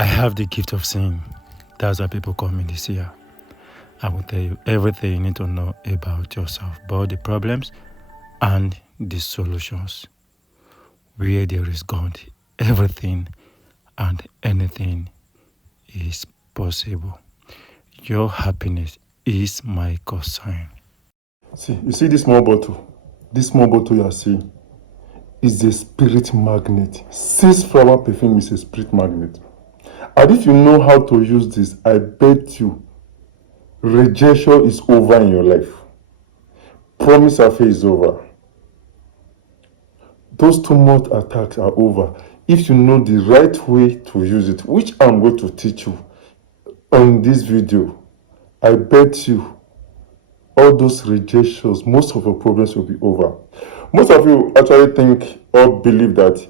I have the gift of seeing. That's why people call me the Seer. I will tell you everything you need to know about yourself, both the problems and the solutions. Where there is God, everything and anything is possible. Your happiness is my concern. See, you see this small bottle? This small bottle you are seeing is a spirit magnet. 6 Flower Perfume is a spirit magnet. And if you know how to use this, I bet you rejection is over in your life. Promise affair is over. Those tumult attacks are over. If you know the right way to use it, which I'm going to teach you on this video, I bet you all those rejections, most of your problems will be over. Most of you actually think or believe that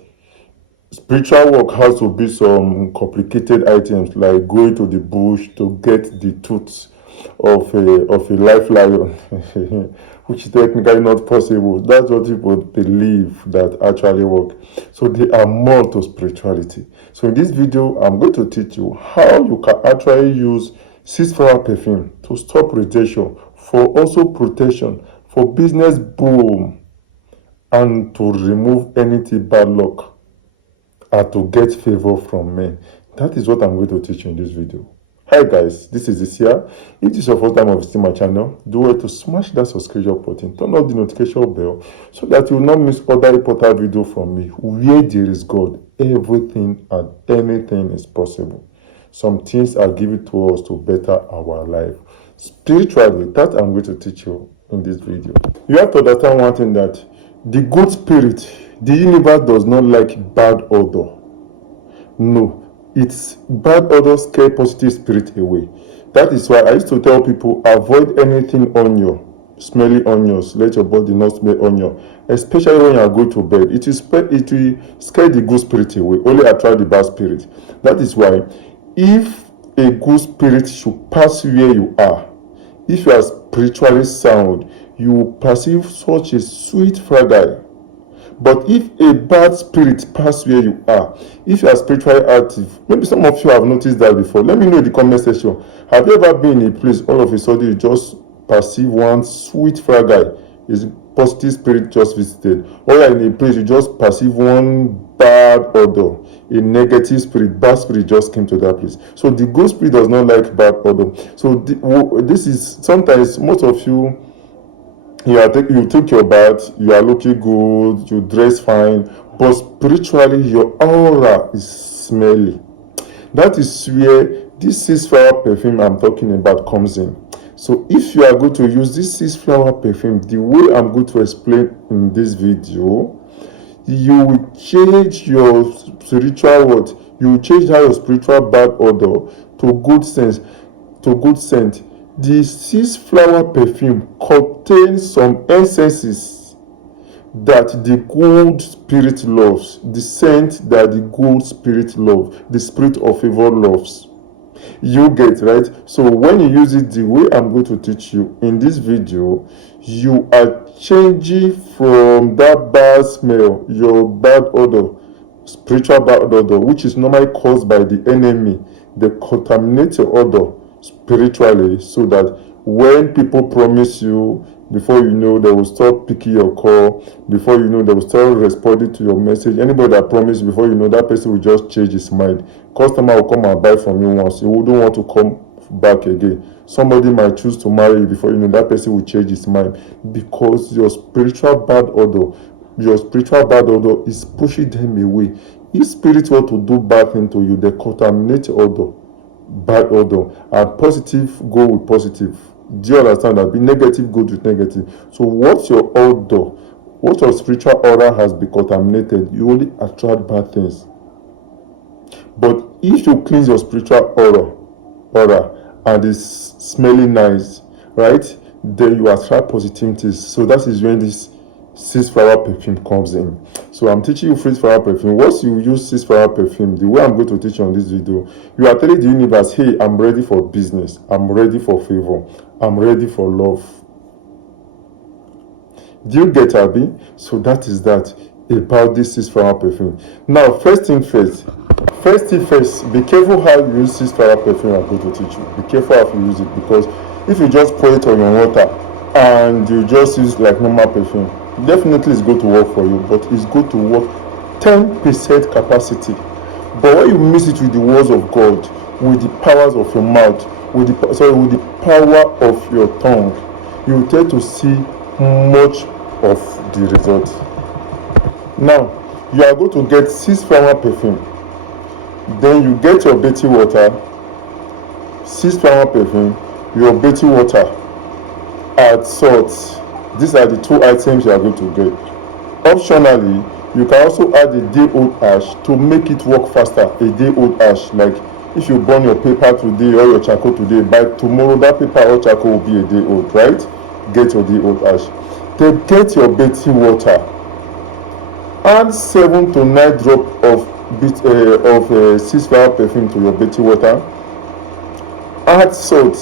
spiritual work has to be some complicated items like going to the bush to get the tooth of a life lion, which is technically not possible. That's what people believe that actually work. So there are more to spirituality. So in this video, I'm going to teach you how you can actually use 6 Flower Perfume to stop rejection, for also protection, for business boom, and to remove anything bad luck, and to get favor from men. That is what I'm going to teach you in this video. Hi guys, this is the Seer. If this is your first time of visiting my channel, do well to smash that subscription button, turn on the notification bell so that you will not miss other important videos from me. Where there is God, everything and anything is possible. Some things are given to us to better our life. Spiritually, that I'm going to teach you in this video. You have to understand one thing, that the good spirit, the universe does not like bad odor. No, it's bad odor scare positive spirit away. That is why I used to tell people, avoid anything onion, smelly onions. Let your body not smell onion, especially when you are going to bed. It will scare the good spirit away, only attract the bad spirit. That is why if a good spirit should pass where you are, if you are spiritually sound, you will perceive such a sweet fragrance. But if a bad spirit pass where you are, if you are spiritually active, maybe some of you have noticed that before. Let me know in the comment section. Have you ever been in a place, all of a sudden you just perceive one sweet fragrance, is positive spirit just visited? Or you are in a place, you just perceive one bad odor, a negative spirit, bad spirit just came to that place. So the good spirit does not like bad odor. So this is sometimes most of you, you take your bath, you are looking good, you dress fine, but spiritually your aura is smelly. That is where this 6 Flower Perfume I'm talking about comes in. So if you are going to use this 6 Flower Perfume the way I'm going to explain in this video, you will change your spiritual what? You will change how your spiritual bad odor to good sense, to good scent. The 6 Flower Perfume contains some essences that the good spirit loves, the scent that the good spirit loves, the spirit of favour loves. You get right? So when you use it the way I'm going to teach you in this video, you are changing from that bad smell, your bad odor, spiritual bad odor, which is normally caused by the enemy, the contaminated odor spiritually, so that when people promise you, before you know, they will start picking your call. Before you know, they will start responding to your message. Anybody that promised, before you know, that person will just change his mind. Customer will come and buy from you once, he wouldn't want to come back again. Somebody might choose to marry you, before you know, that person will change his mind, because your spiritual bad odor is pushing them away. If spirits want to do bad thing to you, they contaminate odor, bad odor, and positive go with positive. Do you understand that? Be negative goes with negative. So what your odor, what your spiritual aura has been contaminated, you only attract bad things. But if you cleanse your spiritual aura and it's smelling nice, right, then you attract positivities. So that is when this 6 Flower Perfume comes in. So I'm teaching you 6 Flower Perfume. Once you use 6 Flower Perfume, the way I'm going to teach you on this video, you are telling the universe, hey, I'm ready for business, I'm ready for favor, I'm ready for love. Do you get Abby? So that is that about this 6 Flower Perfume. Now, first thing first, First thing first, be careful how you use 6 flower perfume. I'm going to teach you. Be careful how you use it, because if you just pour it on your water and you just use like normal perfume, definitely it's going to work for you, but it's going to work 10% capacity. But when you mix it with the words of God, with the powers of your mouth, with the power of your tongue, you tend to see much of the result. Now, you are going to get 6 flower perfume. Then you get your bathing water, 6 flower perfume, your bathing water, add salt. These are the 2 items you are going to get. Optionally, you can also add a day-old ash to make it work faster. A day-old ash, like if you burn your paper today or your charcoal today, by tomorrow that paper or charcoal will be a day old, right? Get your day-old ash. Then get your bathing water. Add 7 to 9 drops of 6 flower perfume to your bathing water. Add salt,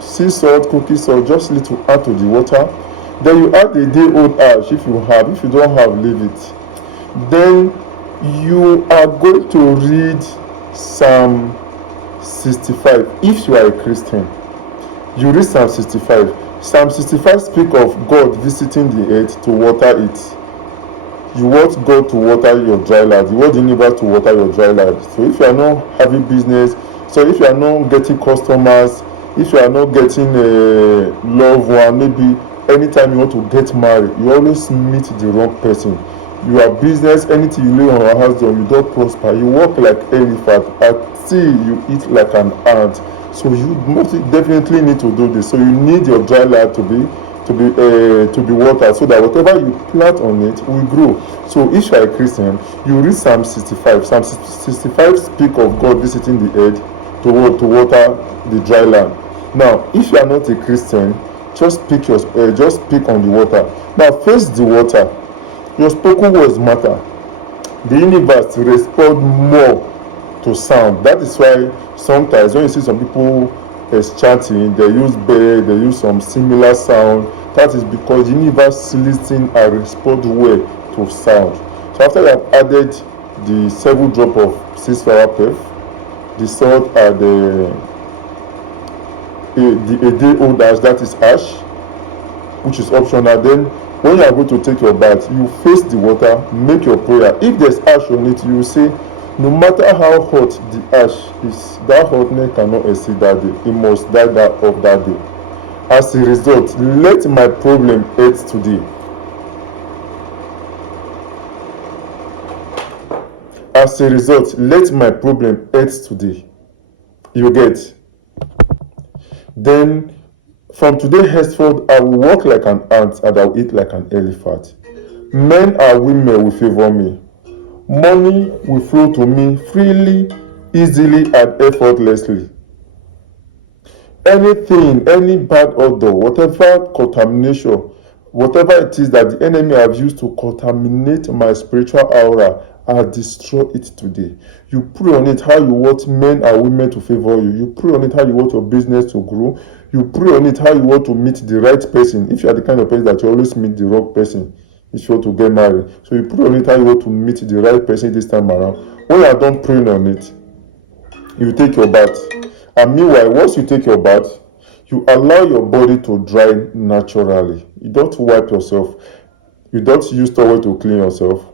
sea salt, cooking salt, just little add to the water. Then you add a day-old ash if you have. If you don't have, leave it. Then you are going to read Psalm 65. If you are a Christian, you read Psalm 65. Psalm 65 speaks of God visiting the earth to water it. You want God to water your dry land. You want the universe to water your dry land. So if you are not having business, so if you are not getting customers, if you are not getting a loved one, maybe anytime you want to get married, you always meet the wrong person. You are business, anything you lay on your hands on, you don't prosper. You walk like elephant, at sea you eat like an ant. So you most definitely need to do this. So you need your dry land to be watered, so that whatever you plant on it will grow. So if you are a Christian, you read Psalm 65. Psalm 65 speak of God visiting the earth to water the dry land. Now, if you are not a Christian, just pick on the water. Now face the water. Your spoken words matter. The universe respond more to sound. That is why sometimes when you see some people chanting, they use bird, they use some similar sound. That is because the universe listen and respond well to sound. So after you have added the 7 drop of 6 flower perfume, the salt and a day old ash, that is ash, which is optional. Then when you are going to take your bath, you face the water, make your prayer. If there's ash on it, you will say, no matter how hot the ash is, that hotness cannot exceed that day. It must die of that day. As a result, let my problem end today. As a result, let my problem end today. You get. Then from today henceforth, I will walk like an ant and I will eat like an elephant. Men and women will favor me. Money will flow to me freely, easily, and effortlessly. Anything, any bad odor, whatever contamination, whatever it is that the enemy have used to contaminate my spiritual aura, I'll destroy it today. You pray on it how you want men and women to favor you. You pray on it how you want your business to grow. You pray on it how you want to meet the right person. If you are the kind of person that you always meet the wrong person, if you want to get married, so you pray on it how you want to meet the right person this time around. When you are done praying on it, you take your bath. And meanwhile, once you take your bath, you allow your body to dry naturally. You don't wipe yourself. You don't use towel to clean yourself.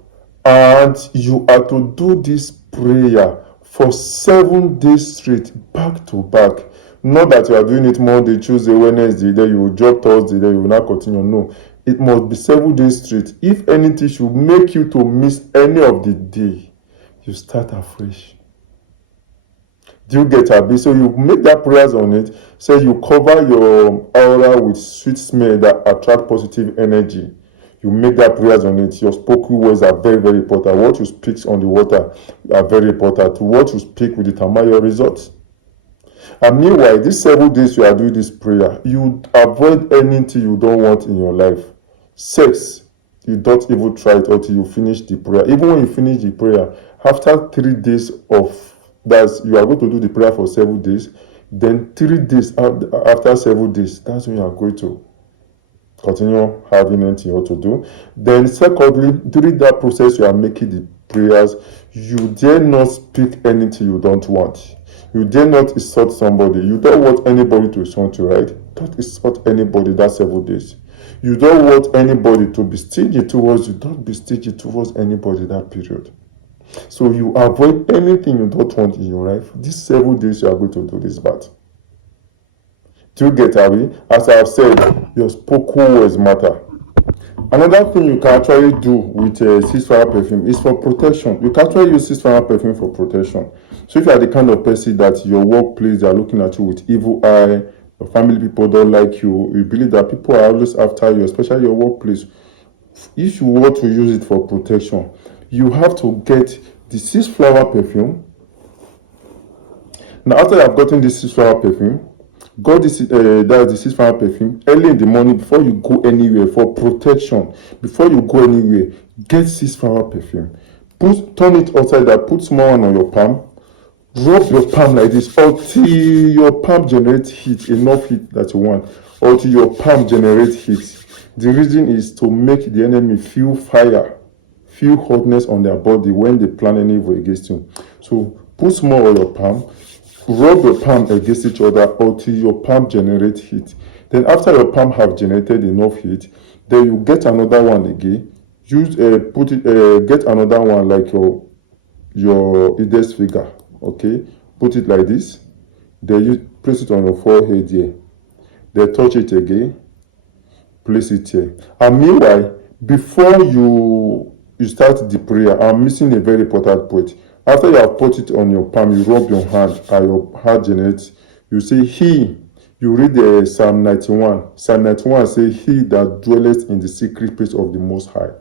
And you are to do this prayer for 7 days straight, back to back. Not that you are doing it Monday, Tuesday, Wednesday, then you will drop Thursday, then you will not continue. No. It must be 7 days straight. If anything should make you to miss any of the day, you start afresh. Do you get happy? So you make that prayers on it. Say you cover your aura with sweet smell that attract positive energy. You make that prayers on it. Your spoken words are very, very important. What you speak on the water are very important. To what you speak will determine your results. And meanwhile, these 7 days you are doing this prayer, you avoid anything you don't want in your life. Sex, you don't even try it until you finish the prayer. Even when you finish the prayer, after 3 days of that, you are going to do the prayer for 7 days. Then 3 days after 7 days, that's when you are going to continue having anything you want to do. Then secondly, during that process you are making the prayers, You dare not speak anything you don't want. You dare not insult somebody. You don't want anybody to insult you, right? Don't insult anybody that 7 days. You don't want anybody to be stingy towards you. Don't be stingy towards anybody that period. So you avoid anything you don't want in your life. These 7 days you are going to do this bad. Do you get away? As I have said, your spoken words matter. Another thing you can actually do with Six Flower Perfume is for protection. You can actually use Six Flower Perfume for protection. So if you are the kind of person that your workplace, they are looking at you with evil eye, your family people don't like you, you believe that people are always after you, especially your workplace. If you want to use it for protection, you have to get the Six Flower Perfume. Now, after you have gotten this Six Flower Perfume, got this that's the Six Flower Perfume early in the morning before you go anywhere for protection. Before you go anywhere, get Six Flower Perfume. Turn it upside down, put small one on your palm, rub your palm like this until your palm generates heat, enough heat that you want, until your palm generates heat. The reason is to make the enemy feel fire, feel hotness on their body when they plan any evil against you. So put small on your palm, rub your palm against each other until your palm generates heat. Then after your palm have generated enough heat, then you get another one again. Get another one like your index finger. Okay, put it like this. Then you place it on your forehead here. Then touch it again. Place it here. And meanwhile, before you start the prayer, I'm missing a very important point. After you have put it on your palm, you rub your hand and your heart generates. You say, He. You read the Psalm 91. Psalm 91 says, He that dwelleth in the secret place of the Most High.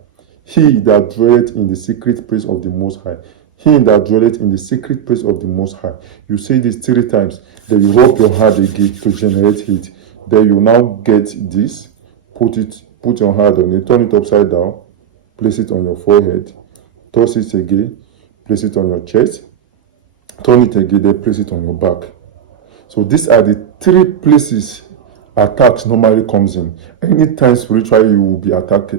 He that dwelleth in the secret place of the Most High. He that dwelleth in the secret place of the Most High. You say this 3 times. Then you rub your hand again to generate heat. Then you now get this. Put your hand on it. Turn it upside down. Place it on your forehead. Toss it again. Place it on your chest. Turn it again. Then place it on your back. So these are the 3 places attacks normally comes in. Anytime spiritually you will be attacked,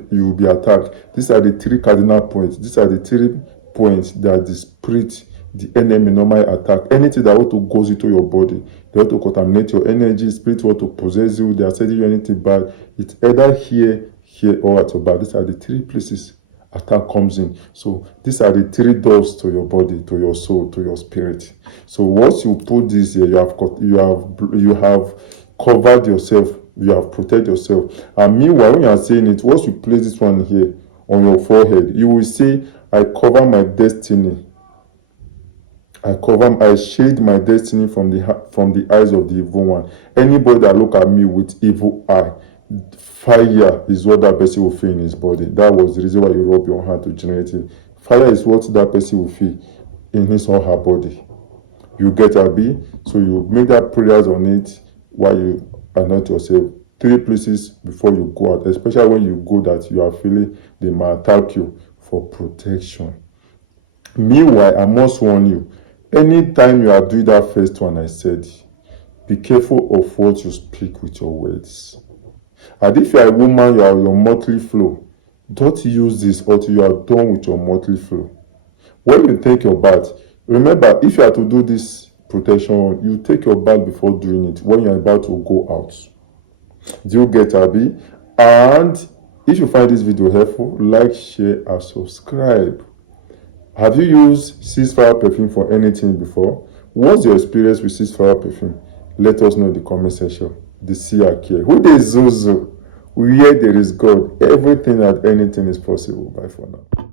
These are the 3 cardinal points. These are the 3 points that the spirit, the enemy normally attack. Anything that want to goes into your body, they want to contaminate your energy, spirit want to possess you, they are saying you anything bad. It's either here, or at your back. These are the 3 places attack comes in. So these are the 3 doors to your body, to your soul, to your spirit. So once you put this here, you have covered yourself, you have protected yourself. And meanwhile, when you are saying it, once you place this one here on your forehead, you will say, I cover my destiny. I shade my destiny from the eyes of the evil one. Anybody that look at me with evil eye, fire is what that person will feel in his body. That was the reason why you rub your hand to generate it. Fire is what that person will feel in his or her body. You get a B, so you make that prayers on it while you anoint yourself. 3 places before you go out, especially when you go that you are feeling they might attack you, for protection. Meanwhile, I must warn you, anytime you are doing that first one I said, be careful of what you speak with your words. And if you are a woman, you are on your monthly flow, don't use this until you are done with your monthly flow. When you take your bath, remember, if you are to do this protection, you take your bath before doing it when you are about to go out. Do you get Abby? And if you find this video helpful, like, share, and subscribe. Have you used Six Flower Perfume for anything before? What's your experience with Six Flower Perfume? Let us know in the comment section. The Seer care. Who is Zuzu? Where there is God, everything and anything is possible. Bye for now.